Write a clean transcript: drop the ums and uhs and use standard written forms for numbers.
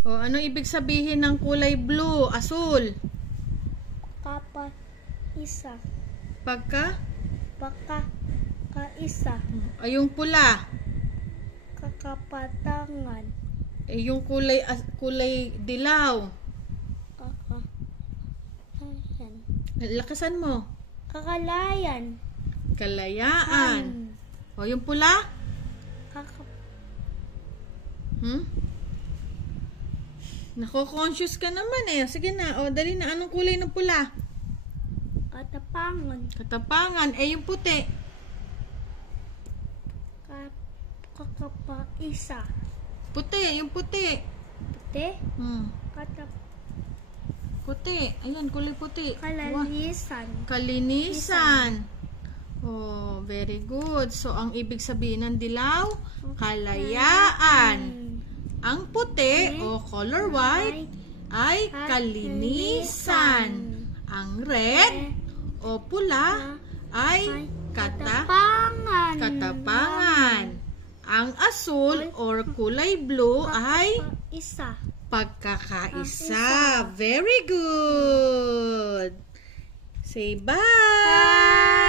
O, ano ibig sabihin ng kulay blue? Asul. Isa. Pagka? Kaisa. Ay, yung pula. Kakapatangan. Eh, yung kulay dilaw. Lakasan mo. Kakalayan. Kalayaan. O, yung pula? Nako-conscious ka naman eh. Sige na. O, dali na. Anong kulay ng pula? Katapangan. Katapangan. Eh, yung puti? Kakapaisa. Puti. Yung puti. Puti. Puti. Ayan, kulay puti. Kalinisan. Kalinisan. Oh, very good. So, ang ibig sabihin ng dilaw, kalayaan. Ang puti o color white ay kalinisan. Ang red o pula ay katapangan. Ang asul or kulay blue ay pagkakaisa. Very good. Say bye.